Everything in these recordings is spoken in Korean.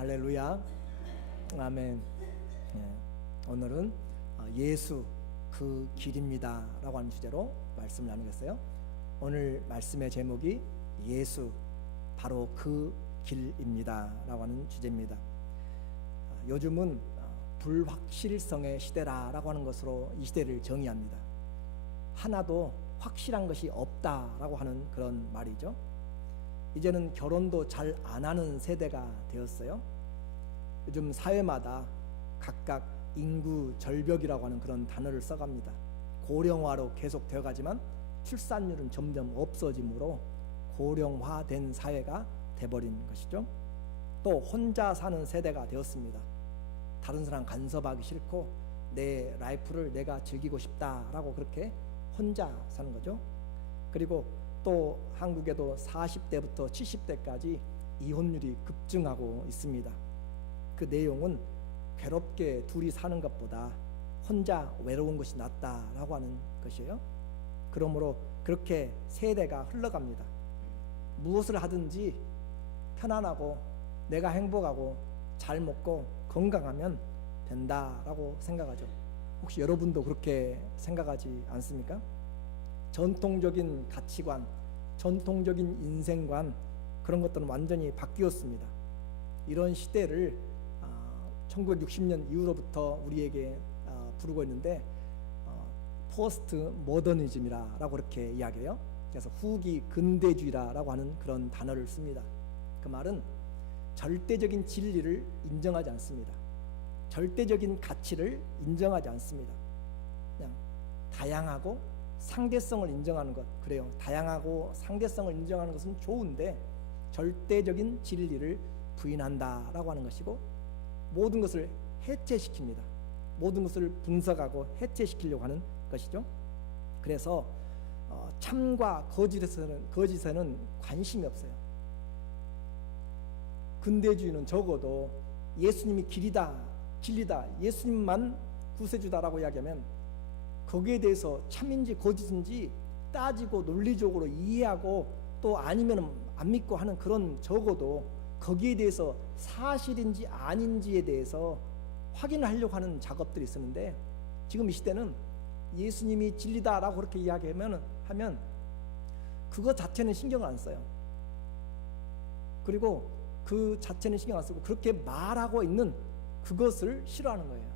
할렐루야. 아멘. 오늘은 예수 그 길입니다 라고 하는 주제로 말씀을 나누겠어요. 오늘 말씀의 제목이 예수 바로 그 길입니다 라고 하는 주제입니다. 요즘은 불확실성의 시대라고 하는 것으로 이 시대를 정의합니다. 하나도 확실한 것이 없다라고 하는 그런 말이죠. 이제는 결혼도 잘 안 하는 세대가 되었어요. 요즘 사회마다 각각 인구 절벽이라고 하는 그런 단어를 써갑니다. 고령화로 계속 되어가지만 출산율은 점점 없어지므로 고령화된 사회가 돼버린 것이죠. 또 혼자 사는 세대가 되었습니다. 다른 사람 간섭하기 싫고 내 라이프를 내가 즐기고 싶다라고 그렇게 혼자 사는 거죠. 그리고 또 한국에도 40대부터 70대까지 이혼율이 급증하고 있습니다. 그 내용은 괴롭게 둘이 사는 것보다 혼자 외로운 것이 낫다라고 하는 것이에요. 그러므로 그렇게 세대가 흘러갑니다. 무엇을 하든지 편안하고 내가 행복하고 잘 먹고 건강하면 된다라고 생각하죠. 혹시 여러분도 그렇게 생각하지 않습니까? 전통적인 가치관, 전통적인 인생관, 그런 것들은 완전히 바뀌었습니다. 이런 시대를 1960년 이후로부터 우리에게 부르고 있는데 포스트 모더니즘이라고 그렇게 이야기해요. 그래서 후기 근대주의라고 하는 그런 단어를 씁니다. 그 말은 절대적인 진리를 인정하지 않습니다. 절대적인 가치를 인정하지 않습니다. 그냥 다양하고 상대성을 인정하는 것, 그래요. 다양하고 상대성을 인정하는 것은 좋은데 절대적인 진리를 부인한다라고 하는 것이고, 모든 것을 해체시킵니다. 모든 것을 분석하고 해체시키려고 하는 것이죠. 그래서 참과 거짓에는 관심이 없어요. 근대주의는 적어도 예수님이 길이다, 진리다, 예수님만 구세주다라고 이야기하면 거기에 대해서 참인지 거짓인지 따지고 논리적으로 이해하고 또 아니면 안 믿고 하는 그런, 적어도 거기에 대해서 사실인지 아닌지에 대해서 확인을 하려고 하는 작업들이 있었는데, 지금 이 시대는 예수님이 진리다라고 그렇게 이야기하면 그거 자체는 신경을 안 써요. 그리고 그 자체는 신경 안 쓰고 그렇게 말하고 있는 그것을 싫어하는 거예요.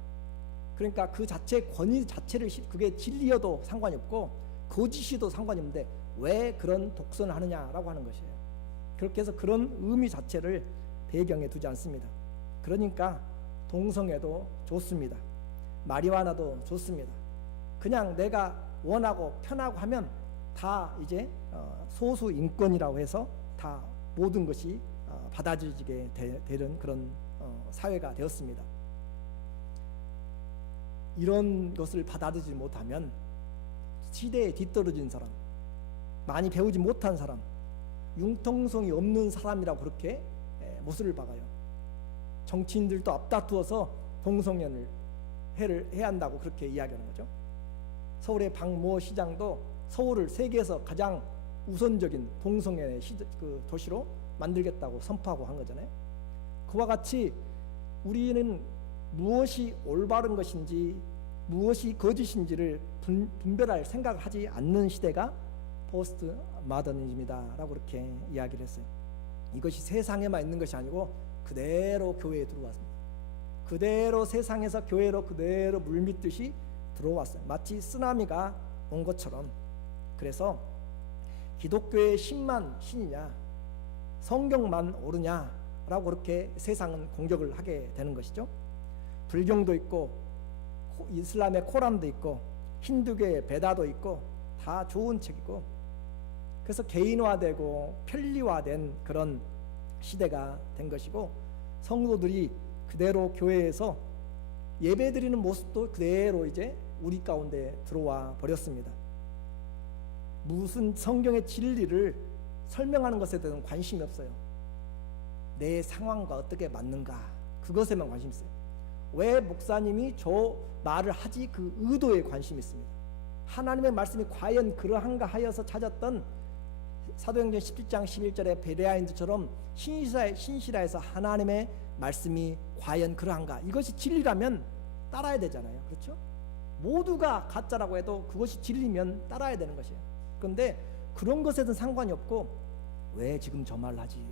그러니까 그 자체의 권위 자체를, 그게 진리여도 상관이 없고 거짓이도 상관이 없는데 왜 그런 독선을 하느냐라고 하는 것이에요. 그렇게 해서 그런 의미 자체를 배경에 두지 않습니다. 그러니까 동성애도 좋습니다. 마리화나도 좋습니다. 그냥 내가 원하고 편하고 하면 다 이제 소수 인권이라고 해서 다 모든 것이 받아들이게 되는 그런 사회가 되었습니다. 이런 것을 받아들이지 못하면 시대에 뒤떨어진 사람, 많이 배우지 못한 사람, 융통성이 없는 사람이라고 그렇게 못을 박아요. 정치인들도 앞다투어서 동성애를 해야 한다고 그렇게 이야기하는 거죠. 서울의 박모 시장도 서울을 세계에서 가장 우선적인 동성애 도시로 만들겠다고 선포하고 한 거잖아요. 그와 같이 우리는 무엇이 올바른 것인지 무엇이 거짓인지를 분별할 생각을 하지 않는 시대가 포스트 모더니즘이다 라고 그렇게 이야기를 했어요. 이것이 세상에만 있는 것이 아니고 그대로 교회에 들어왔습니다. 그대로 세상에서 교회로 그대로 물밀듯이 들어왔어요. 마치 쓰나미가 온 것처럼. 그래서 기독교의 신만 신이냐, 성경만 옳으냐 라고 그렇게 세상은 공격을 하게 되는 것이죠. 불경도 있고 이슬람의 코란도 있고 힌두교의 베다도 있고 다 좋은 책이고, 그래서 개인화되고 편리화된 그런 시대가 된 것이고, 성도들이 그대로 교회에서 예배드리는 모습도 그대로 이제 우리 가운데 들어와 버렸습니다. 무슨 성경의 진리를 설명하는 것에 대해서는 관심이 없어요. 내 상황과 어떻게 맞는가, 그것에만 관심이 있어요. 왜 목사님이 저 말을 하지, 그 의도에 관심이 있습니다. 하나님의 말씀이 과연 그러한가 하여서 찾았던 사도행전 17장 11절에 베레아인들처럼 신실하에서 하나님의 말씀이 과연 그러한가, 이것이 진리라면 따라야 되잖아요. 그렇죠? 모두가 가짜라고 해도 그것이 진리면 따라야 되는 것이에요. 그런데 그런 것에는 상관이 없고, 왜 지금 저 말 하지?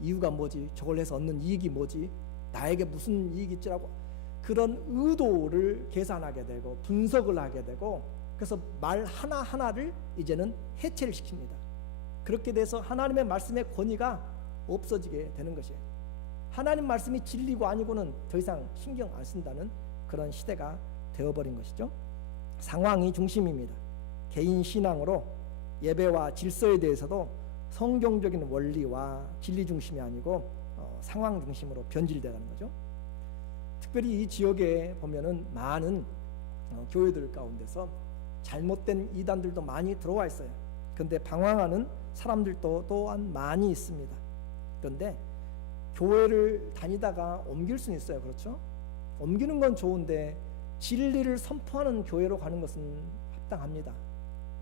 이유가 뭐지? 저걸 해서 얻는 이익이 뭐지? 나에게 무슨 이익이 있지라고 그런 의도를 계산하게 되고 분석을 하게 되고, 그래서 말 하나하나를 이제는 해체를 시킵니다. 그렇게 돼서 하나님의 말씀의 권위가 없어지게 되는 것이에요. 하나님 말씀이 진리고 아니고는 더 이상 신경 안 쓴다는 그런 시대가 되어버린 것이죠. 상황이 중심입니다. 개인 신앙으로 예배와 질서에 대해서도 성경적인 원리와 진리 중심이 아니고 상황 중심으로 변질되는 거죠. 특별히 이 지역에 보면은 많은 교회들 가운데서 잘못된 이단들도 많이 들어와 있어요. 그런데 방황하는 사람들도 또한 많이 있습니다. 그런데 교회를 다니다가 옮길 수는 있어요. 그렇죠? 옮기는 건 좋은데 진리를 선포하는 교회로 가는 것은 합당합니다.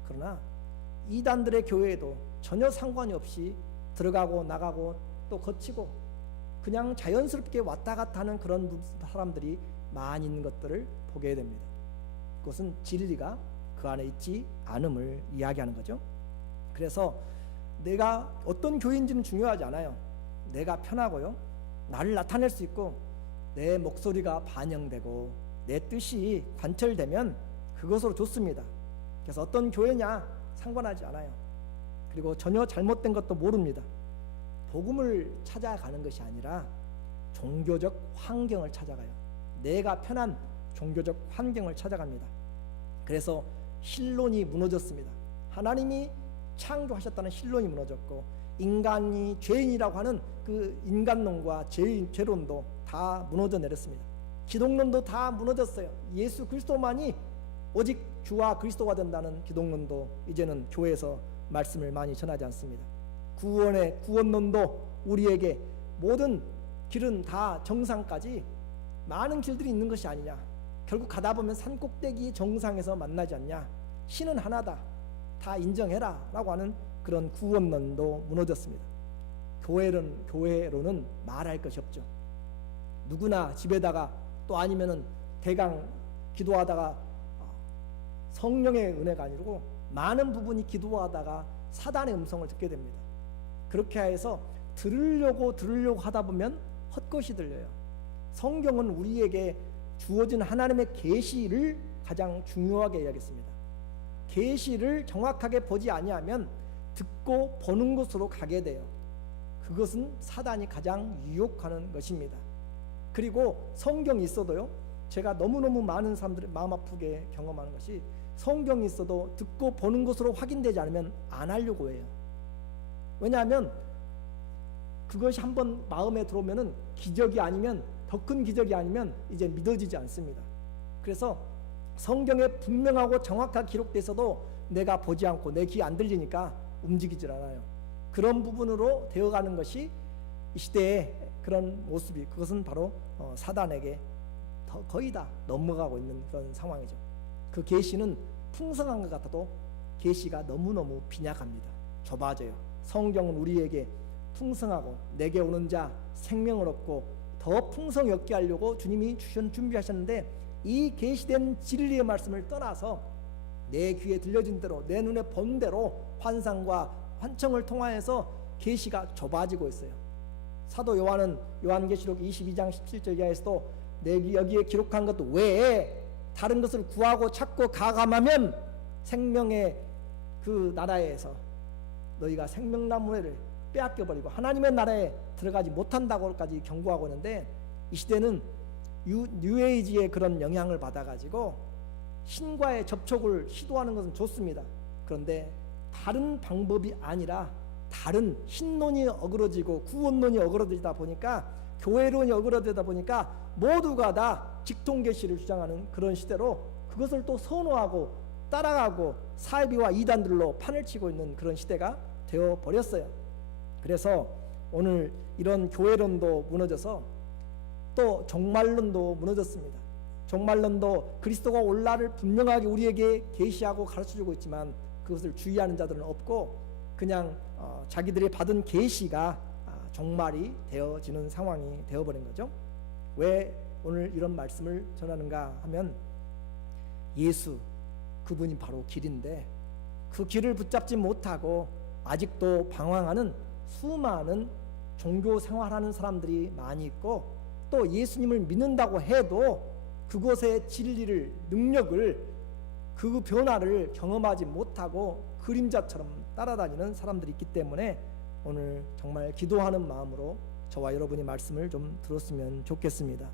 그러나 이단들의 교회에도 전혀 상관이 없이 들어가고 나가고 또 거치고 그냥 자연스럽게 왔다 갔다 하는 그런 사람들이 많이 있는 것들을 보게 됩니다. 그것은 진리가 그 안에 있지 않음을 이야기하는 거죠. 그래서 내가 어떤 교회인지는 중요하지 않아요. 내가 편하고요, 나를 나타낼 수 있고 내 목소리가 반영되고 내 뜻이 관철되면 그것으로 좋습니다. 그래서 어떤 교회냐 상관하지 않아요. 그리고 전혀 잘못된 것도 모릅니다. 복음을 찾아가는 것이 아니라 종교적 환경을 찾아가요. 내가 편한 종교적 환경을 찾아갑니다. 그래서 신론이 무너졌습니다. 하나님이 창조하셨다는 신론이 무너졌고, 인간이 죄인이라고 하는 그 인간론과 죄론도 다 무너져 내렸습니다. 기독론도 다 무너졌어요. 예수 그리스도만이 오직 주와 그리스도가 된다는 기독론도 이제는 교회에서 말씀을 많이 전하지 않습니다. 구원론도 우리에게 모든 길은 다 정상까지 많은 길들이 있는 것이 아니냐, 결국 가다 보면 산꼭대기 정상에서 만나지 않냐, 신은 하나다, 다 인정해라 라고 하는 그런 구원론도 무너졌습니다. 교회로는 말할 것이 없죠. 누구나 집에다가 또 아니면은 대강 기도하다가 성령의 은혜가 아니고 많은 부분이 기도하다가 사단의 음성을 듣게 됩니다. 그렇게 해서 들으려고 하다 보면 헛것이 들려요. 성경은 우리에게 주어진 하나님의 계시를 가장 중요하게 여겼습니다. 계시를 정확하게 보지 아니하면 듣고 보는 곳으로 가게 돼요. 그것은 사단이 가장 유혹하는 것입니다. 그리고 성경이 있어도요, 제가 너무너무 많은 사람들이 마음 아프게 경험하는 것이, 성경이 있어도 듣고 보는 것으로 확인되지 않으면 안 하려고 해요. 왜냐하면 그것이 한번 마음에 들어오면은 기적이 아니면, 더 큰 기적이 아니면 이제 믿어지지 않습니다. 그래서 성경에 분명하고 정확하게 기록되어 있어도 내가 보지 않고 내 귀 안 들리니까 움직이질 않아요. 그런 부분으로 되어가는 것이 이 시대의 그런 모습이, 그것은 바로 사단에게 거의 다 넘어가고 있는 그런 상황이죠. 그 계시는 풍성한 것 같아도 계시가 너무너무 빈약합니다. 좁아져요. 성경은 우리에게 풍성하고 내게 오는 자 생명을 얻고 더 풍성히 얻게 하려고 주님이 준비하셨는데, 이 계시된 진리의 말씀을 떠나서 내 귀에 들려진 대로, 내 눈에 본 대로 환상과 환청을 통하여서 계시가 좁아지고 있어요. 사도 요한은 요한계시록 22장 17절 이하에서도 내 여기에 기록한 것도 외에 다른 것을 구하고 찾고 가감하면 생명의 그 나라에서 너희가 생명나무를 빼앗겨버리고 하나님의 나라에 들어가지 못한다고까지 경고하고 있는데, 이 시대는 뉴에이지의 그런 영향을 받아가지고 신과의 접촉을 시도하는 것은 좋습니다. 그런데 다른 방법이 아니라 다른 신론이 어그러지고 구원론이 어그러지다 보니까, 교회론이 어그러지다 보니까 모두가 다 직통계시를 주장하는 그런 시대로 그것을 또 선호하고 따라가고 사이비와 이단들로 판을 치고 있는 그런 시대가 되어버렸어요. 그래서 오늘 이런 교회론도 무너져서 또 종말론도 무너졌습니다. 종말론도 그리스도가 올 날을 분명하게 우리에게 계시하고 가르쳐주고 있지만 그것을 주의하는 자들은 없고, 그냥 자기들이 받은 계시가 종말이 되어지는 상황이 되어버린 거죠. 왜 오늘 이런 말씀을 전하는가 하면 예수 그분이 바로 길인데 그 길을 붙잡지 못하고 아직도 방황하는 수많은 종교 생활하는 사람들이 많이 있고 또 예수님을 믿는다고 해도 그곳의 진리를 능력을 그 변화를 경험하지 못하고 그림자처럼 따라다니는 사람들이 있기 때문에 오늘 정말 기도하는 마음으로 저와 여러분이 말씀을 좀 들었으면 좋겠습니다.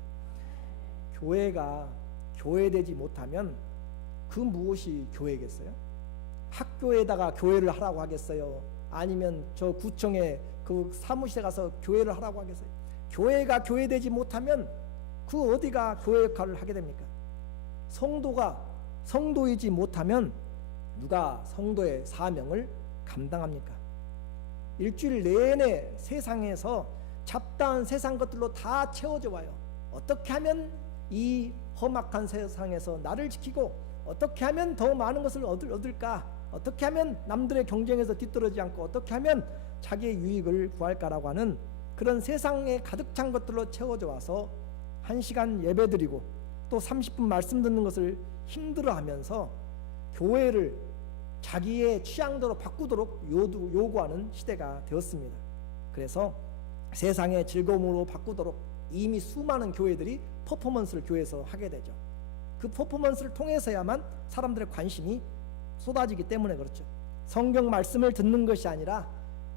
교회가 교회되지 못하면 그 무엇이 교회겠어요? 학교에다가 교회를 하라고 하겠어요? 아니면 저 구청에 그 사무실에 가서 교회를 하라고 하겠어요? 교회가 교회되지 못하면 그 어디가 교회 역할을 하게 됩니까? 성도가 성도이지 못하면 누가 성도의 사명을 감당합니까? 일주일 내내 세상에서 잡다한 세상 것들로 다 채워져 와요. 어떻게 하면 이 험악한 세상에서 나를 지키고 어떻게 하면 더 많은 것을 얻을까? 어떻게 하면 남들의 경쟁에서 뒤떨어지지 않고 어떻게 하면 자기의 유익을 구할까라고 하는 그런 세상에 가득 찬 것들로 채워져 와서 1시간 예배드리고 또 30분 말씀 듣는 것을 힘들어하면서 교회를 자기의 취향대로 바꾸도록 요구하는 시대가 되었습니다. 그래서 세상의 즐거움으로 바꾸도록 이미 수많은 교회들이 퍼포먼스를 교회에서 하게 되죠. 그 퍼포먼스를 통해서야만 사람들의 관심이 쏟아지기 때문에 그렇죠. 성경 말씀을 듣는 것이 아니라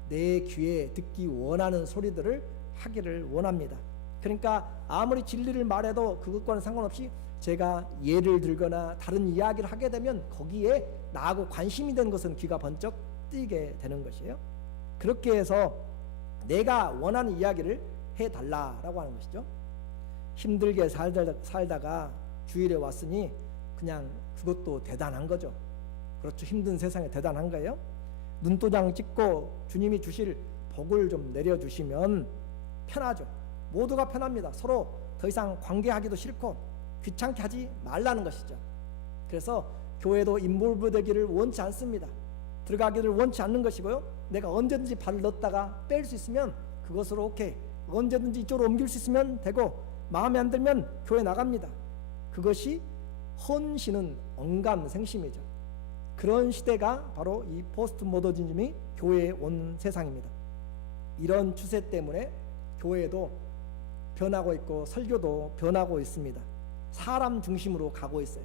내 귀에 듣기 원하는 소리들을 하기를 원합니다. 그러니까 아무리 진리를 말해도 그것과는 상관없이 제가 예를 들거나 다른 이야기를 하게 되면 거기에 나하고 관심이 되는 것은 귀가 번쩍 뜨게 되는 것이에요. 그렇게 해서 내가 원하는 이야기를 해달라라고 하는 것이죠. 힘들게 살다가 주일에 왔으니 그냥 그것도 대단한 거죠. 그렇죠. 힘든 세상에 대단한 거예요. 눈도장 찍고 주님이 주실 복을 좀 내려주시면 편하죠. 모두가 편합니다. 서로 더 이상 관계하기도 싫고 귀찮게 하지 말라는 것이죠. 그래서 교회도 인볼브 되기를 원치 않습니다. 들어가기를 원치 않는 것이고요. 내가 언제든지 발을 넣었다가 뺄 수 있으면 그것으로 오케이. 언제든지 이쪽으로 옮길 수 있으면 되고 마음에 안 들면 교회 나갑니다. 그것이 헌신은 언감생심이죠. 그런 시대가 바로 이 포스트 모더니즘이 교회에 온 세상입니다. 이런 추세 때문에 교회도 변하고 있고 설교도 변하고 있습니다. 사람 중심으로 가고 있어요.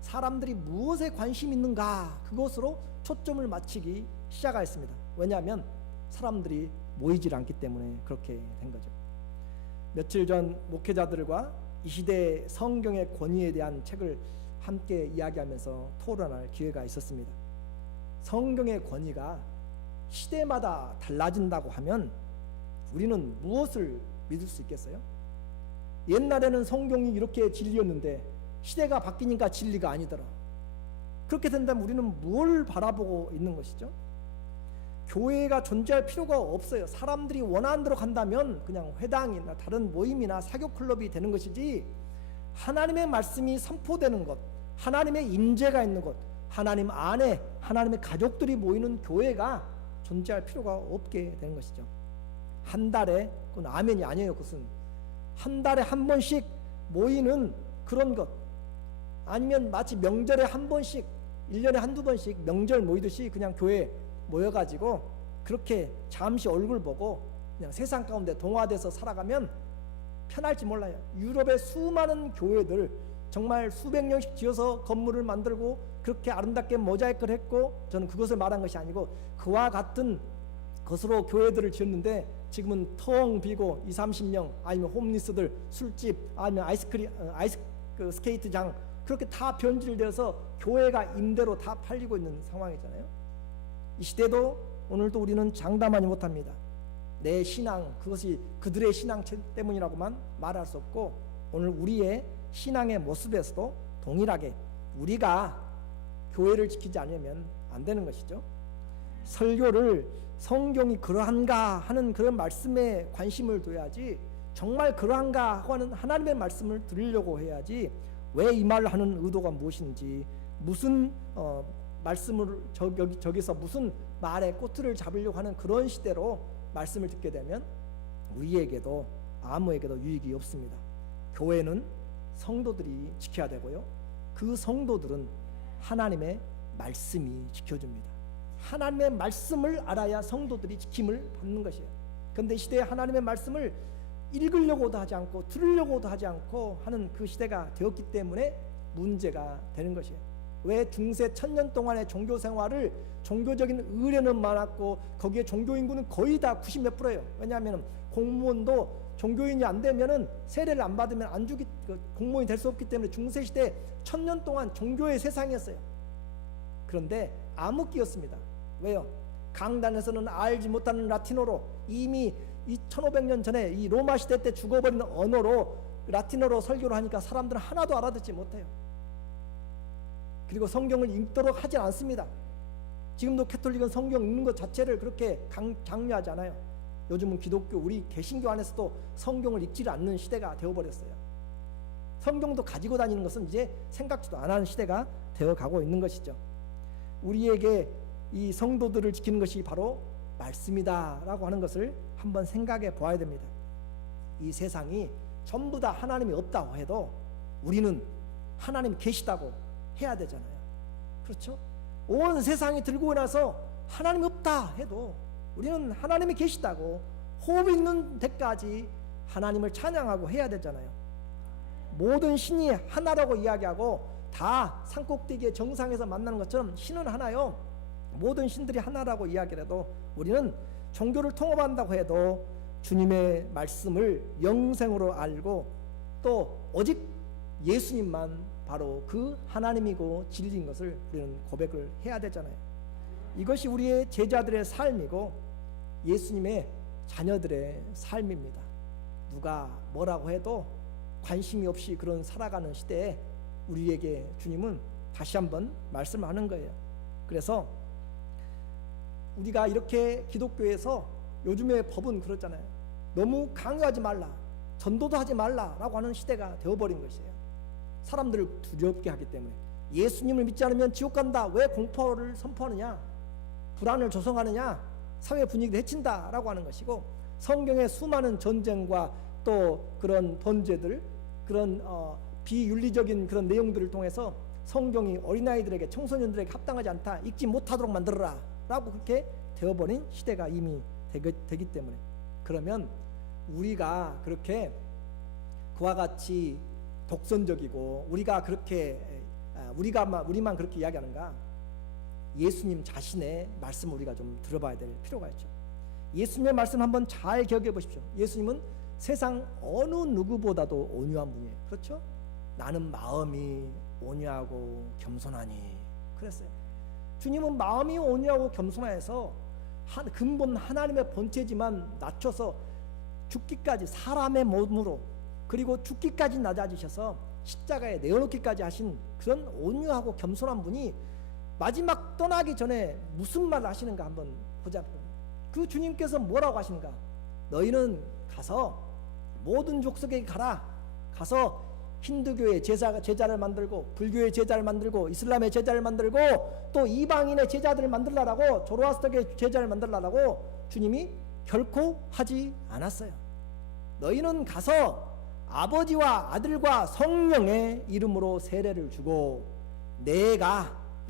사람들이 무엇에 관심 있는가 그것으로 초점을 맞추기 시작했습니다. 왜냐하면 사람들이 모이질 않기 때문에 그렇게 된 거죠. 며칠 전 목회자들과 이 시대의 성경의 권위에 대한 책을 함께 이야기하면서 토론할 기회가 있었습니다. 성경의 권위가 시대마다 달라진다고 하면 우리는 무엇을 믿을 수 있겠어요? 옛날에는 성경이 이렇게 진리였는데 시대가 바뀌니까 진리가 아니더라. 그렇게 된다면 우리는 뭘 바라보고 있는 것이죠? 교회가 존재할 필요가 없어요. 사람들이 원하는 대로 간다면 그냥 회당이나 다른 모임이나 사교클럽이 되는 것이지, 하나님의 말씀이 선포되는 것, 하나님의 임재가 있는 곳, 하나님 안에 하나님의 가족들이 모이는 교회가 존재할 필요가 없게 되는 것이죠. 한 달에, 그건 아멘이 아니에요. 그것은 한 달에 한 번씩 모이는 그런 것, 아니면 마치 명절에 한 번씩, 1년에 한두 번씩 명절 모이듯이 그냥 교회 모여가지고 그렇게 잠시 얼굴 보고 그냥 세상 가운데 동화돼서 살아가면 편할지 몰라요. 유럽의 수많은 교회들 정말 수백 년씩 지어서 건물을 만들고 그렇게 아름답게 모자이크를 했고, 저는 그것을 말한 것이 아니고 그와 같은 것으로 교회들을 지었는데 지금은 텅 비고 20-30명, 아니면 홈리스들, 술집, 아니면 스케이트장, 그렇게 다 변질되어서 교회가 임대로 다 팔리고 있는 상황이잖아요. 이 시대도 오늘도 우리는 장담하지 못합니다. 내 신앙, 그것이 그들의 신앙 때문이라고만 말할 수 없고, 오늘 우리의 신앙의 모습에서도 동일하게 우리가 교회를 지키지 않으면 안 되는 것이죠. 설교를 성경이 그러한가 하는 그런 말씀에 관심을 둬야지, 정말 그러한가 하는 하나님의 말씀을 들으려고 해야지, 왜 이 말을 하는 의도가 무엇인지, 무슨 말씀을 저기서 무슨 말에 꼬투리를 잡으려고 하는 그런 시대로 말씀을 듣게 되면 우리에게도 아무에게도 유익이 없습니다. 교회는 성도들이 지켜야 되고요, 그 성도들은 하나님의 말씀이 지켜줍니다. 하나님의 말씀을 알아야 성도들이 지킴을 받는 것이에요. 그런데 시대에 하나님의 말씀을 읽으려고도 하지 않고 들으려고도 하지 않고 하는 그 시대가 되었기 때문에 문제가 되는 것이에요. 왜 중세 1000년 동안의 종교 생활을, 종교적인 의례는 많았고 거기에 종교 인구는 거의 다 90몇 %예요. 왜냐하면 공무원도 종교인이 안 되면은 세례를 안 받으면 안 주기, 공무원이 될 수 없기 때문에 중세 시대 1000년 동안 종교의 세상이었어요. 그런데 암흑기였습니다. 왜요? 강단에서는 알지 못하는 라틴어로, 이미 2500년 전에 이 로마 시대 때 죽어버린 언어로 라틴어로 설교를 하니까 사람들은 하나도 알아듣지 못해요. 그리고 성경을 읽도록 하지 않습니다. 지금도 캐톨릭은 성경 읽는 것 자체를 그렇게 장려하지 않아요. 요즘은 기독교, 우리 개신교 안에서도 성경을 읽지를 않는 시대가 되어버렸어요. 성경도 가지고 다니는 것은 이제 생각지도 안 하는 시대가 되어가고 있는 것이죠. 우리에게 이 성도들을 지키는 것이 바로 말씀이다 라고 하는 것을 한번 생각해 보아야 됩니다. 이 세상이 전부 다 하나님이 없다고 해도 우리는 하나님 계시다고 해야 되잖아요. 그렇죠? 온 세상이 들고 나서 하나님 없다 해도 우리는 하나님이 계시다고 호흡 있는 데까지 하나님을 찬양하고 해야 되잖아요. 모든 신이 하나라고 이야기하고 다 산꼭대기의 정상에서 만나는 것처럼 신은 하나요. 모든 신들이 하나라고 이야기를 해도 우리는 종교를 통합한다고 해도 주님의 말씀을 영생으로 알고 또 오직 예수님만 바로 그 하나님이고 진리인 것을 우리는 고백을 해야 되잖아요. 이것이 우리의 제자들의 삶이고 예수님의 자녀들의 삶입니다. 누가 뭐라고 해도 관심이 없이 그런 살아가는 시대에 우리에게 주님은 다시 한번 말씀하는 거예요. 그래서 우리가 이렇게 기독교에서 요즘의 법은 그렇잖아요. 너무 강요하지 말라, 전도도 하지 말라라고 하는 시대가 되어버린 것이에요. 사람들을 두렵게 하기 때문에. 예수님을 믿지 않으면 지옥 간다. 왜 공포를 선포하느냐, 불안을 조성하느냐, 사회 분위기를 해친다라고 하는 것이고, 성경의 수많은 전쟁과 또 그런 번제들, 그런 비윤리적인 그런 내용들을 통해서 성경이 어린아이들에게, 청소년들에게 합당하지 않다, 읽지 못하도록 만들어라 라고 그렇게 되어버린 시대가 이미 되기 때문에, 그러면 우리가 그렇게 그와 같이 독선적이고 우리만 그렇게 이야기하는가? 예수님 자신의 말씀을 우리가 좀 들어봐야 될 필요가 있죠. 예수님의 말씀 한번 잘 기억해 보십시오. 예수님은 세상 어느 누구보다도 온유한 분이에요. 그렇죠? 나는 마음이 온유하고 겸손하니 그랬어요. 주님은 마음이 온유하고 겸손해서 근본 하나님의 본체지만 낮춰서 죽기까지, 사람의 몸으로, 그리고 죽기까지 낮아지셔서 십자가에 내어놓기까지 하신 그런 온유하고 겸손한 분이 마지막 떠나기 전에 무슨 말을 하시는가 한번 보자. 그 주님께서 뭐라고 하시는가? 너희는 가서 모든 족속에게 가서 힌두교의 제자를 만들고, 불교의 제자를 만들고, 이슬람의 제자를 만들고, 또 이방인의 제자들을 만들라라고, 조로아스터의 제자를 만들라라고 주님이 결코 하지 않았어요. 너희는 가서 아버지와 아들과 성령의 이름으로 세례를 주고,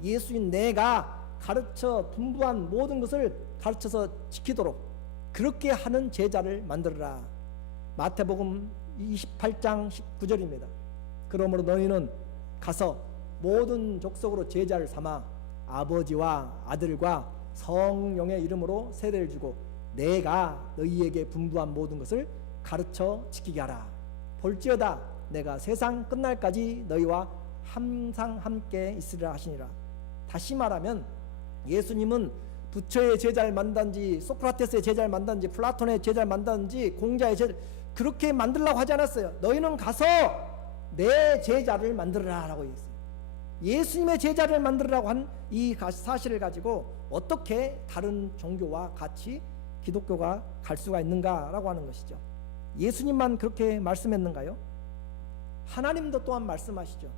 예수인 내가 가르쳐 분부한 모든 것을 가르쳐서 지키도록 그렇게 하는 제자를 만들어라. 마태복음 28장 19절입니다. 그러므로 너희는 가서 모든 족속으로 제자를 삼아 아버지와 아들과 성령의 이름으로 세례를 주고 내가 너희에게 분부한 모든 것을 가르쳐 지키게 하라. 볼지어다 내가 세상 끝날까지 너희와 항상 함께 있으리라 하시니라. 다시 말하면 예수님은 부처의 제자를 만든지, 소크라테스의 제자를 만든지, 플라톤의 제자를 만든지, 공자의 제자, 그렇게 만들라고 하지 않았어요. 너희는 가서 내 제자를 만들어라 라고 했어요. 예수님의 제자를 만들라고 한 이 사실을 가지고 어떻게 다른 종교와 같이 기독교가 갈 수가 있는가라고 하는 것이죠. 예수님만 그렇게 말씀했는가요? 하나님도 또한 말씀하시죠.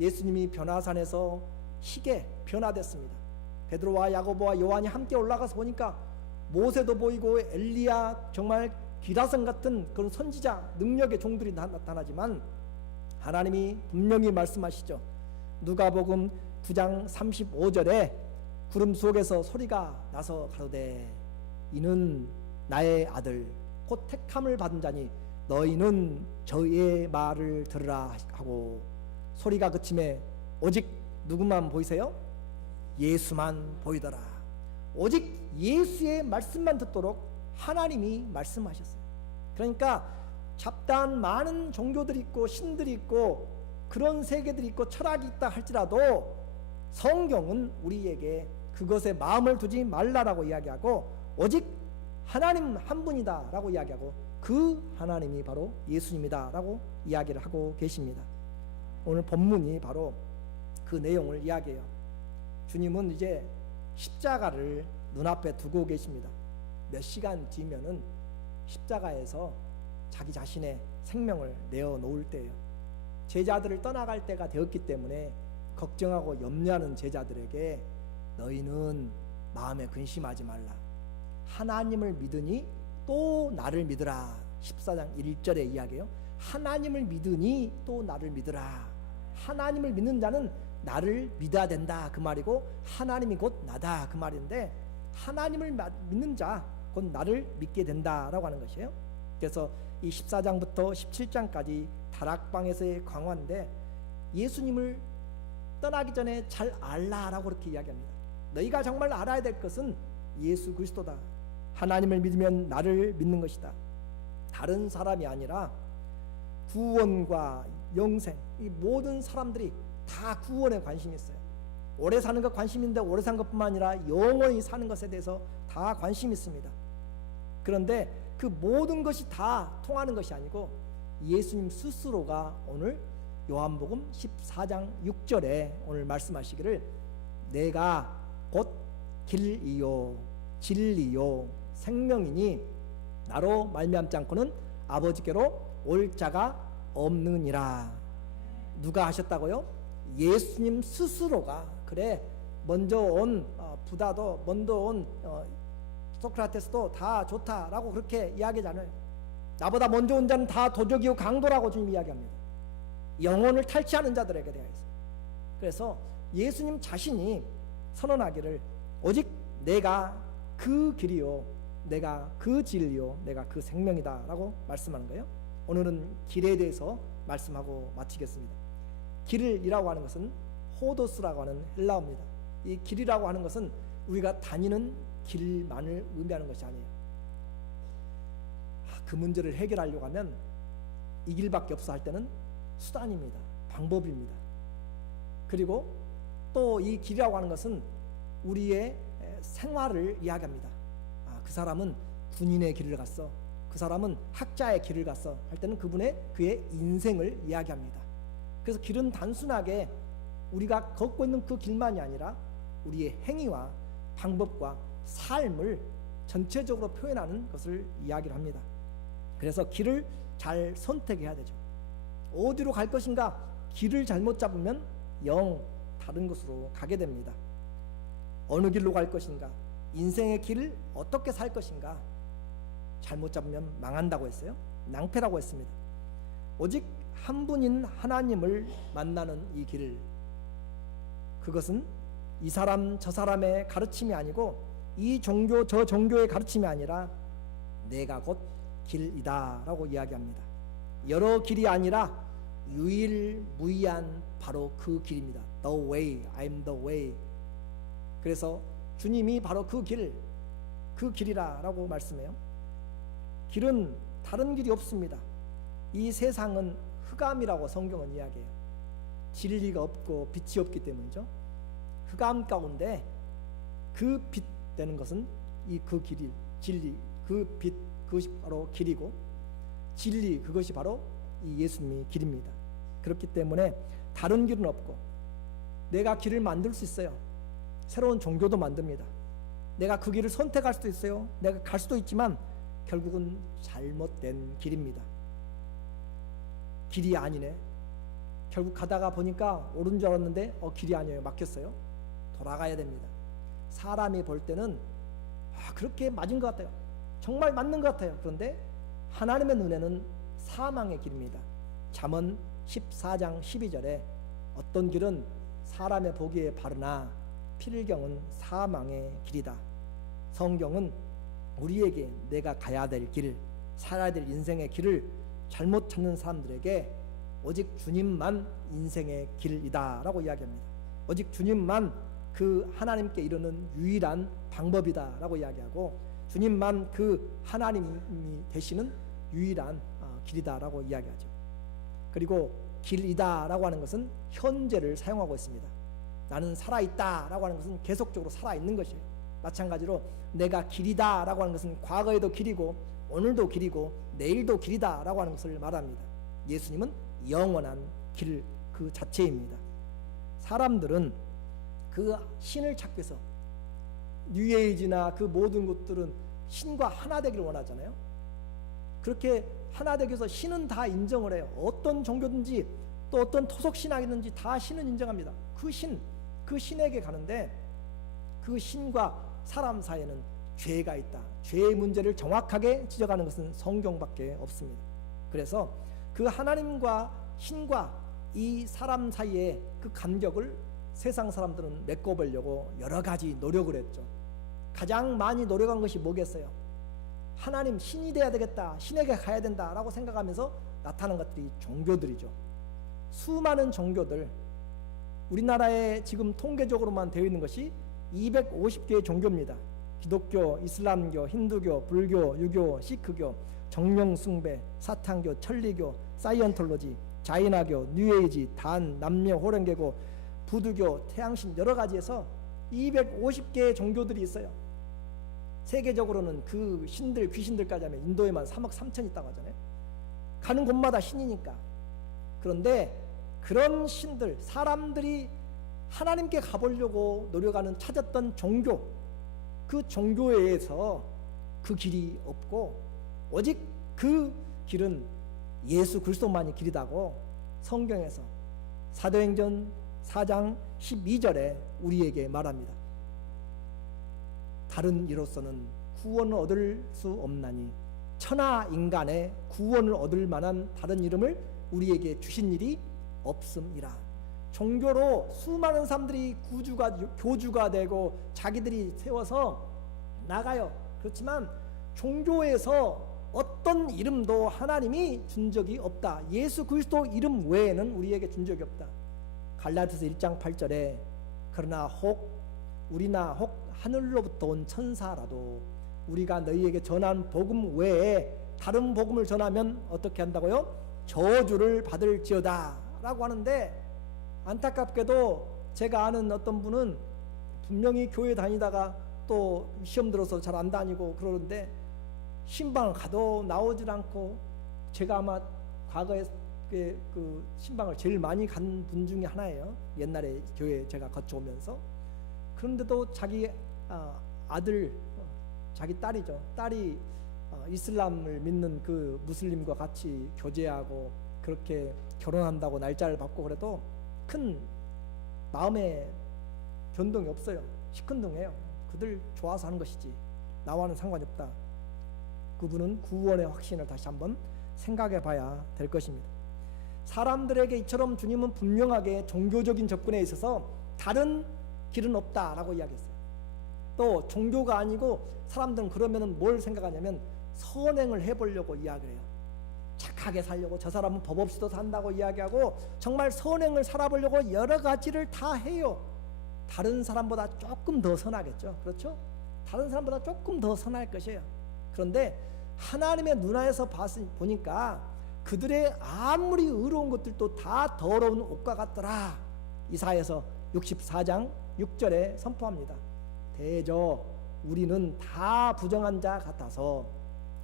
예수님이 변화산에서 희게 변화됐습니다. 베드로와 야고보와 요한이 함께 올라가서 보니까 모세도 보이고 엘리야, 정말 기라성 같은 그런 선지자 능력의 종들이 나타나지만 하나님이 분명히 말씀하시죠. 누가복음 9장 35절에 구름 속에서 소리가 나서 가로되 이는 나의 아들 곧 택함을 받은 자니 너희는 저의 말을 들으라 하고 소리가 그침에 오직 누구만 보이세요? 예수만 보이더라. 오직 예수의 말씀만 듣도록 하나님이 말씀하셨어요. 그러니까 잡다한 많은 종교들이 있고 신들이 있고 그런 세계들이 있고 철학이 있다 할지라도 성경은 우리에게 그것에 마음을 두지 말라라고 이야기하고 오직 하나님 한 분이다 라고 이야기하고 그 하나님이 바로 예수님이다 라고 이야기를 하고 계십니다. 오늘 본문이 바로 그 내용을 이야기해요. 주님은 이제 십자가를 눈앞에 두고 계십니다. 몇 시간 뒤면은 십자가에서 자기 자신의 생명을 내어놓을 때예요. 제자들을 떠나갈 때가 되었기 때문에 걱정하고 염려하는 제자들에게 너희는 마음에 근심하지 말라. 하나님을 믿으니 또 나를 믿으라. 14장 1절의 이야기예요. 하나님을 믿으니 또 나를 믿으라. 하나님을 믿는 자는 나를 믿어야 된다 그 말이고 하나님이 곧 나다 그 말인데 하나님을 믿는 자 곧 나를 믿게 된다라고 하는 것이에요. 그래서 이 14장부터 17장까지 다락방에서의 강화인데 예수님을 떠나기 전에 잘 알라라고 그렇게 이야기합니다. 너희가 정말 알아야 될 것은 예수 그리스도다. 하나님을 믿으면 나를 믿는 것이다. 다른 사람이 아니라 구원과 영생, 이 모든 사람들이 다 구원에 관심이 있어요. 오래 사는 것 관심인데 오래 산 것뿐만 아니라 영원히 사는 것에 대해서 다 관심이 있습니다. 그런데 그 모든 것이 다 통하는 것이 아니고 예수님 스스로가 오늘 요한복음 14장 6절에 오늘 말씀하시기를 내가 곧 길이요 진리요 생명이니 나로 말미암지 않고는 아버지께로 올 자가 없느니라. 누가 하셨다고요? 예수님 스스로가. 그래 먼저 온 부다도 먼저 온 소크라테스도 다 좋다라고 그렇게 이야기하잖아요. 나보다 먼저 온 자는 다 도적이요 강도라고 주님 이야기합니다. 영혼을 탈취하는 자들에게 대해서. 그래서 예수님 자신이 선언하기를 오직 내가 그 길이요 내가 그 진리요 내가 그 생명이다 라고 말씀하는 거예요. 오늘은 길에 대해서 말씀하고 마치겠습니다. 길이라고 하는 것은 호도스라고 하는 헬라어입니다. 이 길이라고 하는 것은 우리가 다니는 길만을 의미하는 것이 아니에요. 그 문제를 해결하려고 하면 이 길밖에 없어 할 때는 수단입니다. 방법입니다. 그리고 또 이 길이라고 하는 것은 우리의 생활을 이야기합니다. 그 사람은 군인의 길을 갔어. 그 사람은 학자의 길을 갔어. 할 때는 그의 인생을 이야기합니다. 그래서 길은 단순하게 우리가 걷고 있는 그 길만이 아니라 우리의 행위와 방법과 삶을 전체적으로 표현하는 것을 이야기를 합니다. 그래서 길을 잘 선택해야 되죠. 어디로 갈 것인가? 길을 잘못 잡으면 영 다른 곳으로 가게 됩니다. 어느 길로 갈 것인가? 인생의 길을 어떻게 살 것인가? 잘못 잡으면 망한다고 했어요. 낭패라고 했습니다. 오직 한 분인 하나님을 만나는 이 길, 그것은 이 사람 저 사람의 가르침이 아니고 이 종교 저 종교의 가르침이 아니라 내가 곧 길이다 라고 이야기합니다. 여러 길이 아니라 유일무이한 바로 그 길입니다. The way, I'm the way. 그래서 주님이 바로 그 길이라 라고 말씀해요. 길은 다른 길이 없습니다. 이 세상은 흑암이라고 성경은 이야기해요. 진리가 없고 빛이 없기 때문이죠. 흑암 가운데 그 빛 되는 것은 그 길이 진리, 그 빛 그것이 바로 길이고 진리 그것이 바로 이 예수님이 길입니다. 그렇기 때문에 다른 길은 없고 내가 길을 만들 수 있어요. 새로운 종교도 만듭니다. 내가 그 길을 선택할 수도 있어요. 내가 갈 수도 있지만 결국은 잘못된 길입니다. 길이 아니네. 결국 가다가 보니까 옳은 줄 알았는데 길이 아니에요. 막혔어요. 돌아가야 됩니다. 사람이 볼 때는 그렇게 맞은 것 같아요. 정말 맞는 것 같아요. 그런데 하나님의 눈에는 사망의 길입니다. 잠언 14장 12절에 어떤 길은 사람의 보기에 바르나 필경은 사망의 길이다. 성경은 우리에게 내가 가야 될 길, 살아야 될 인생의 길을 잘못 찾는 사람들에게 오직 주님만 인생의 길이다 라고 이야기합니다. 오직 주님만 그 하나님께 이르는 유일한 방법이다 라고 이야기하고, 주님만 그 하나님이 되시는 유일한 길이다 라고 이야기하죠. 그리고 길이다 라고 하는 것은 현재를 사용하고 있습니다. 나는 살아있다 라고 하는 것은 계속적으로 살아있는 것이에요. 마찬가지로 내가 길이다 라고 하는 것은 과거에도 길이고 오늘도 길이고 내일도 길이다 라고 하는 것을 말합니다. 예수님은 영원한 길 그 자체입니다. 사람들은 그 신을 찾기 위해서 뉴에이지나 그 모든 것들은 신과 하나 되기를 원하잖아요. 그렇게 하나 되기 위해서 신은 다 인정을 해요. 어떤 종교든지 또 어떤 토속 신학이든지 다 신은 인정합니다. 그 신에게 가는데 그 신과 사람 사이에는 죄가 있다. 죄의 문제를 정확하게 지적하는 것은 성경밖에 없습니다. 그래서 그 하나님과 신과 이 사람 사이의 그 간격을 세상 사람들은 메꿔보려고 여러 가지 노력을 했죠. 가장 많이 노력한 것이 뭐겠어요? 하나님 신이 돼야 되겠다, 신에게 가야 된다라고 생각하면서 나타난 것들이 종교들이죠. 수많은 종교들, 우리나라에 지금 통계적으로만 되어 있는 것이 250개의 종교입니다. 기독교, 이슬람교, 힌두교, 불교, 유교, 시크교, 정령숭배, 사탄교, 천리교, 사이언톨로지, 자이나교, 뉴에이지, 단, 남녀, 호랭개고, 부두교, 태양신 여러 가지에서 250개의 종교들이 있어요. 세계적으로는 그 신들, 귀신들까지 하면 인도에만 3억 3천 있다고 하잖아요. 가는 곳마다 신이니까. 그런데 그런 신들, 사람들이 하나님께 가보려고 노력하는 찾았던 종교, 그 종교에서 그 길이 없고 오직 그 길은 예수 그리스도만이 길이다고 성경에서 사도행전 4장 12절에 우리에게 말합니다. 다른 이로서는 구원을 얻을 수 없나니 천하 인간의 구원을 얻을 만한 다른 이름을 우리에게 주신 일이 없음이라. 종교로 수많은 사람들이 교주가 되고 자기들이 세워서 나가요. 그렇지만 종교에서 어떤 이름도 하나님이 준 적이 없다. 예수 그리스도 이름 외에는 우리에게 준 적이 없다. 갈라디아서 1장 8절에 그러나 우리나 혹 하늘로부터 온 천사라도 우리가 너희에게 전한 복음 외에 다른 복음을 전하면 어떻게 한다고요? 저주를 받을지어다 라고 하는데, 안타깝게도 제가 아는 어떤 분은 분명히 교회 다니다가 또 시험 들어서 잘 안 다니고 그러는데 신방을 가도 나오질 않고, 제가 아마 과거에 그 신방을 제일 많이 간 분 중에 하나예요. 옛날에 교회 제가 거쳐오면서. 그런데도 자기 아들, 자기 딸이죠. 딸이 이슬람을 믿는 그 무슬림과 같이 교제하고 그렇게 결혼한다고 날짜를 받고 그래도 큰 마음의 변동이 없어요. 시큰둥해요. 그들 좋아서 하는 것이지 나와는 상관이 없다. 그분은 구원의 확신을 다시 한번 생각해 봐야 될 것입니다. 사람들에게 이처럼 주님은 분명하게 종교적인 접근에 있어서 다른 길은 없다라고 이야기했어요. 또 종교가 아니고 사람들은 그러면은 뭘 생각하냐면 선행을 해보려고 이야기를 해요. 착하게 살려고, 저 사람은 법 없이도 산다고 이야기하고 정말 선행을 살아보려고 여러 가지를 다 해요. 다른 사람보다 조금 더 선하겠죠. 그렇죠? 다른 사람보다 조금 더 선할 것이에요. 그런데 하나님의 눈안에서 보니까 그들의 아무리 의로운 것들도 다 더러운 옷과 같더라. 이사야서 64장 6절에 선포합니다. 대저 우리는 다 부정한 자 같아서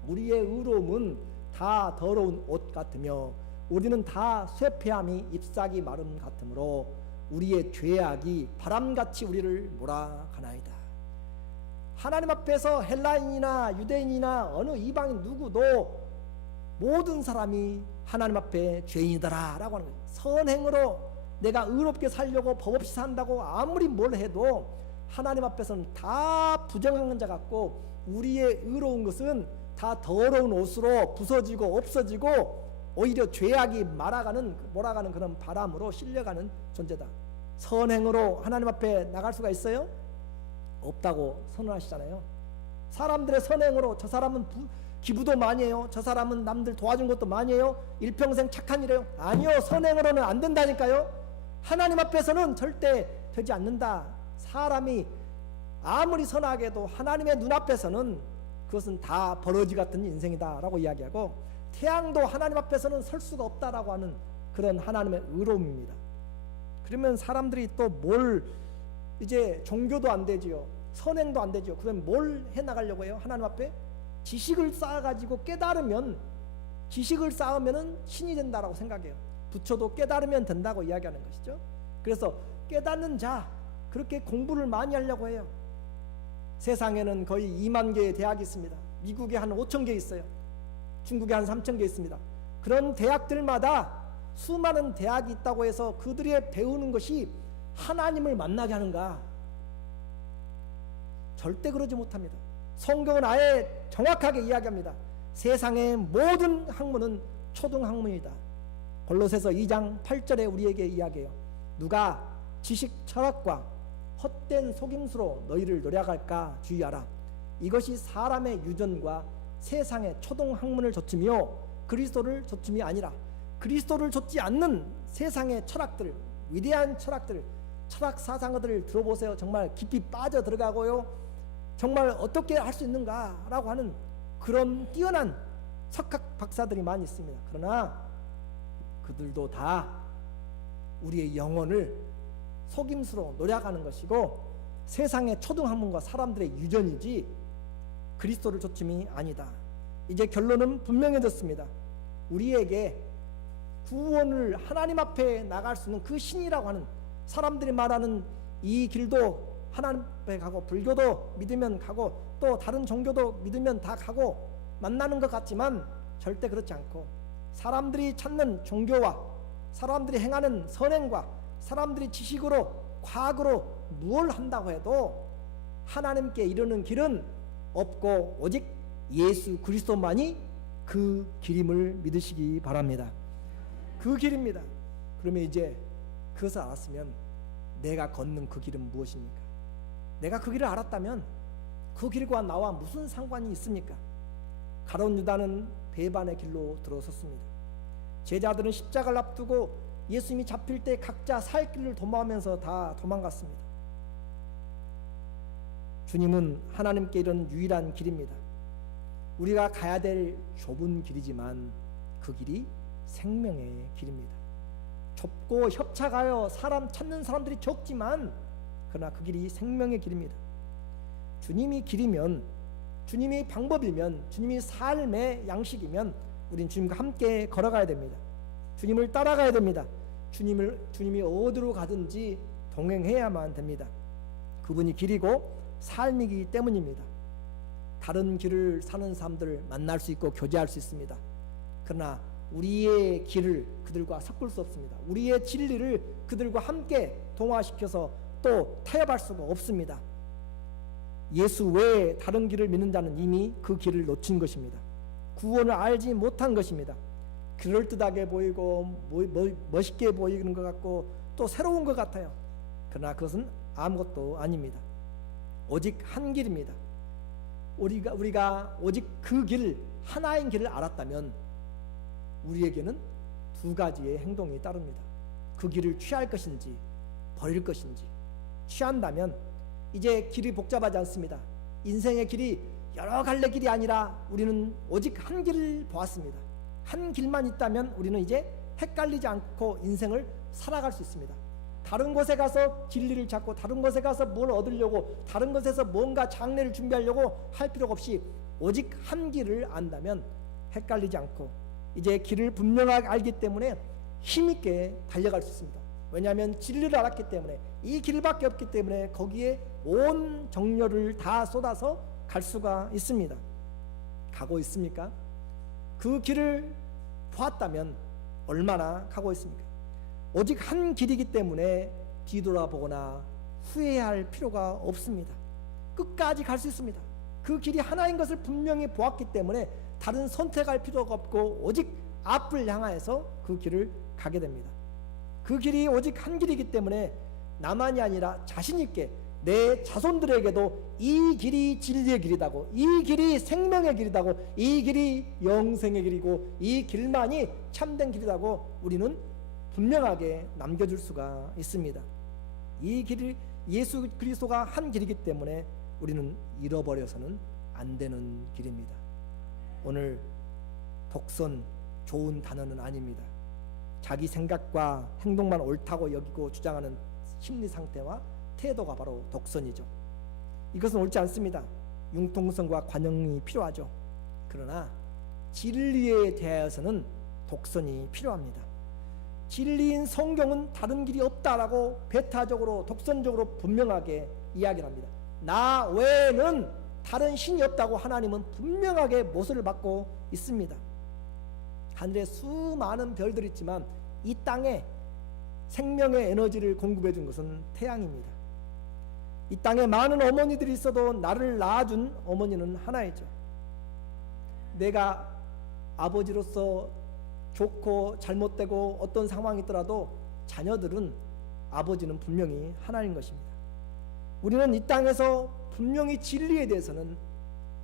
우리의 의로움은 다 더러운 옷 같으며 우리는 다 쇠폐함이 잎사귀 마름 같으므로 우리의 죄악이 바람같이 우리를 몰아가나이다. 하나님 앞에서 헬라인이나 유대인이나 어느 이방인 누구도 모든 사람이 하나님 앞에 죄인이더라 라고 하는 거예요. 선행으로 내가 의롭게 살려고 법 없이 산다고 아무리 뭘 해도 하나님 앞에서는 다 부정한 자 같고 우리의 의로운 것은 다 더러운 옷으로 부서지고 없어지고 오히려 죄악이 몰아가는 그런 바람으로 실려가는 존재다. 선행으로 하나님 앞에 나갈 수가 있어요? 없다고 선언하시잖아요. 사람들의 선행으로 저 사람은 기부도 많이 해요. 저 사람은 남들 도와준 것도 많이 해요. 일평생 착한 일해요. 아니요, 선행으로는 안 된다니까요. 하나님 앞에서는 절대 되지 않는다. 사람이 아무리 선하게 해도 하나님의 눈앞에서는 그것은 다 버러지 같은 인생이다 라고 이야기하고, 태양도 하나님 앞에서는 설 수가 없다라고 하는 그런 하나님의 의로움입니다. 그러면 사람들이 또 뭘, 이제 종교도 안 되지요, 선행도 안 되지요. 그럼 뭘 해나가려고 해요? 하나님 앞에 지식을 쌓아가지고 지식을 쌓으면은 신이 된다라고 생각해요. 부처도 깨달으면 된다고 이야기하는 것이죠. 그래서 깨닫는 자, 그렇게 공부를 많이 하려고 해요. 세상에는 거의 2만 개의 대학이 있습니다. 미국에 한 5천 개 있어요. 중국에 한 3천 개 있습니다. 그런 대학들마다 수많은 대학이 있다고 해서 그들이 배우는 것이 하나님을 만나게 하는가? 절대 그러지 못합니다. 성경은 아예 정확하게 이야기합니다. 세상의 모든 학문은 초등학문이다. 골로새서 2장 8절에 우리에게 이야기해요. 누가 지식 철학과 헛된 속임수로 너희를 노략할까 주의하라. 이것이 사람의 유전과 세상의 초등학문을 좇으며 그리스도를 좇음이 아니라, 그리스도를 좇지 않는 세상의 철학들, 위대한 철학들, 철학 사상들을 들어보세요. 정말 깊이 빠져 들어가고요, 정말 어떻게 할 수 있는가라고 하는 그런 뛰어난 석학 박사들이 많이 있습니다. 그러나 그들도 다 우리의 영혼을 속임수로 노략하는 것이고 세상의 초등학문과 사람들의 유전이지 그리스도를 좇음이 아니다. 이제 결론은 분명해졌습니다. 우리에게 구원을 하나님 앞에 나갈 수 있는 그 신이라고 하는, 사람들이 말하는 이 길도 하나님 앞에 가고, 불교도 믿으면 가고, 또 다른 종교도 믿으면 다 가고 만나는 것 같지만 절대 그렇지 않고, 사람들이 찾는 종교와 사람들이 행하는 선행과 사람들이 지식으로 과학으로 무엇을 한다고 해도 하나님께 이르는 길은 없고 오직 예수 그리스도만이 그 길임을 믿으시기 바랍니다. 그 길입니다. 그러면 이제 그것을 알았으면 내가 걷는 그 길은 무엇입니까? 내가 그 길을 알았다면 그 길과 나와 무슨 상관이 있습니까? 가룟 유다는 배반의 길로 들어섰습니다. 제자들은 십자가를 앞두고 예수님이 잡힐 때 각자 살 길을 도모하면서 다 도망갔습니다. 주님은 하나님께 이른 유일한 길입니다. 우리가 가야 될 좁은 길이지만 그 길이 생명의 길입니다. 좁고 협착하여 사람 찾는 사람들이 적지만 그러나 그 길이 생명의 길입니다. 주님이 길이면, 주님이 방법이면, 주님이 삶의 양식이면 우린 주님과 함께 걸어가야 됩니다. 주님을 따라가야 됩니다. 주님이 어디로 가든지 동행해야만 됩니다. 그분이 길이고 삶이기 때문입니다. 다른 길을 사는 사람들을 만날 수 있고 교제할 수 있습니다. 그러나 우리의 길을 그들과 섞을 수 없습니다. 우리의 진리를 그들과 함께 동화시켜서 또 타협할 수가 없습니다. 예수 외에 다른 길을 믿는 자는 이미 그 길을 놓친 것입니다. 구원을 알지 못한 것입니다. 그럴듯하게 보이고 멋있게 보이는 것 같고 또 새로운 것 같아요. 그러나 그것은 아무것도 아닙니다. 오직 한 길입니다. 우리가 오직 그 길, 하나인 길을 알았다면 우리에게는 두 가지의 행동이 따릅니다. 그 길을 취할 것인지 버릴 것인지. 취한다면 이제 길이 복잡하지 않습니다. 인생의 길이 여러 갈래 길이 아니라 우리는 오직 한 길을 보았습니다. 한 길만 있다면 우리는 이제 헷갈리지 않고 인생을 살아갈 수 있습니다. 다른 곳에 가서 진리를 찾고 다른 곳에 가서 뭘 얻으려고 다른 곳에서 뭔가 장래를 준비하려고 할 필요가 없이 오직 한 길을 안다면 헷갈리지 않고 이제 길을 분명하게 알기 때문에 힘있게 달려갈 수 있습니다. 왜냐하면 진리를 알았기 때문에, 이 길밖에 없기 때문에 거기에 온 정열을 다 쏟아서 갈 수가 있습니다. 가고 있습니까? 그 길을 보았다면 얼마나 가고 있습니까? 오직 한 길이기 때문에 뒤돌아보거나 후회할 필요가 없습니다. 끝까지 갈 수 있습니다. 그 길이 하나인 것을 분명히 보았기 때문에 다른 선택할 필요가 없고 오직 앞을 향하여서 그 길을 가게 됩니다. 그 길이 오직 한 길이기 때문에 나만이 아니라 자신 있게 내 자손들에게도 이 길이 진리의 길이다고, 이 길이 생명의 길이다고, 이 길이 영생의 길이고, 이 길만이 참된 길이라고 우리는 분명하게 남겨줄 수가 있습니다. 이 길이 예수 그리스도가 한 길이기 때문에 우리는 잃어버려서는 안 되는 길입니다. 오늘 독선 좋은 단어는 아닙니다. 자기 생각과 행동만 옳다고 여기고 주장하는 심리 상태와 태도가 바로 독선이죠. 이것은 옳지 않습니다. 융통성과 관용이 필요하죠. 그러나 진리에 대하여서는 독선이 필요합니다. 진리인 성경은 다른 길이 없다라고 배타적으로 독선적으로 분명하게 이야기를 합니다. 나 외에는 다른 신이 없다고 하나님은 분명하게 모습을 받고 있습니다. 하늘에 수많은 별들이 있지만 이 땅에 생명의 에너지를 공급해 준 것은 태양입니다. 이 땅에 많은 어머니들이 있어도 나를 낳아준 어머니는 하나이죠. 내가 아버지로서 좋고 잘못되고 어떤 상황이 있더라도 자녀들은 아버지는 분명히 하나인 것입니다. 우리는 이 땅에서 분명히 진리에 대해서는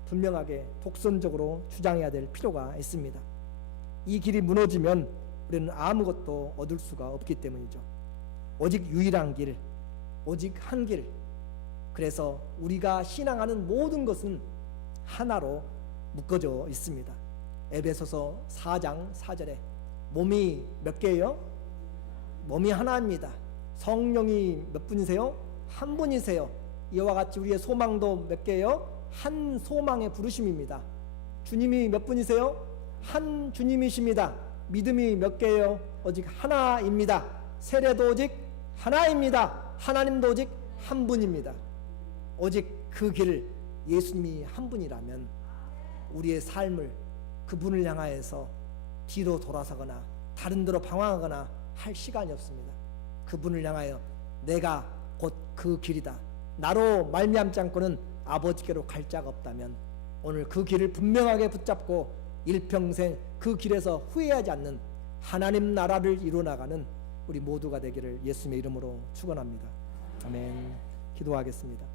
분명하게 독선적으로 주장해야 될 필요가 있습니다. 이 길이 무너지면 우리는 아무것도 얻을 수가 없기 때문이죠. 오직 유일한 길, 오직 한 길. 그래서 우리가 신앙하는 모든 것은 하나로 묶어져 있습니다. 에베소서 4장 4절에 몸이 몇 개예요? 몸이 하나입니다. 성령이 몇 분이세요? 한 분이세요. 이와 같이 우리의 소망도 몇 개예요? 한 소망의 부르심입니다. 주님이 몇 분이세요? 한 주님이십니다. 믿음이 몇 개예요? 오직 하나입니다. 세례도 오직 하나입니다. 하나님도 오직 한 분입니다. 오직 그 길을 예수님이 한 분이라면 우리의 삶을 그분을 향하여서 뒤로 돌아서거나 다른 데로 방황하거나 할 시간이 없습니다. 그분을 향하여 내가 곧 그 길이다. 나로 말미암지 않고는 아버지께로 갈 자가 없다면 오늘 그 길을 분명하게 붙잡고 일평생 그 길에서 후회하지 않는 하나님 나라를 이루어나가는 우리 모두가 되기를 예수님의 이름으로 축원합니다. 아멘. 기도하겠습니다.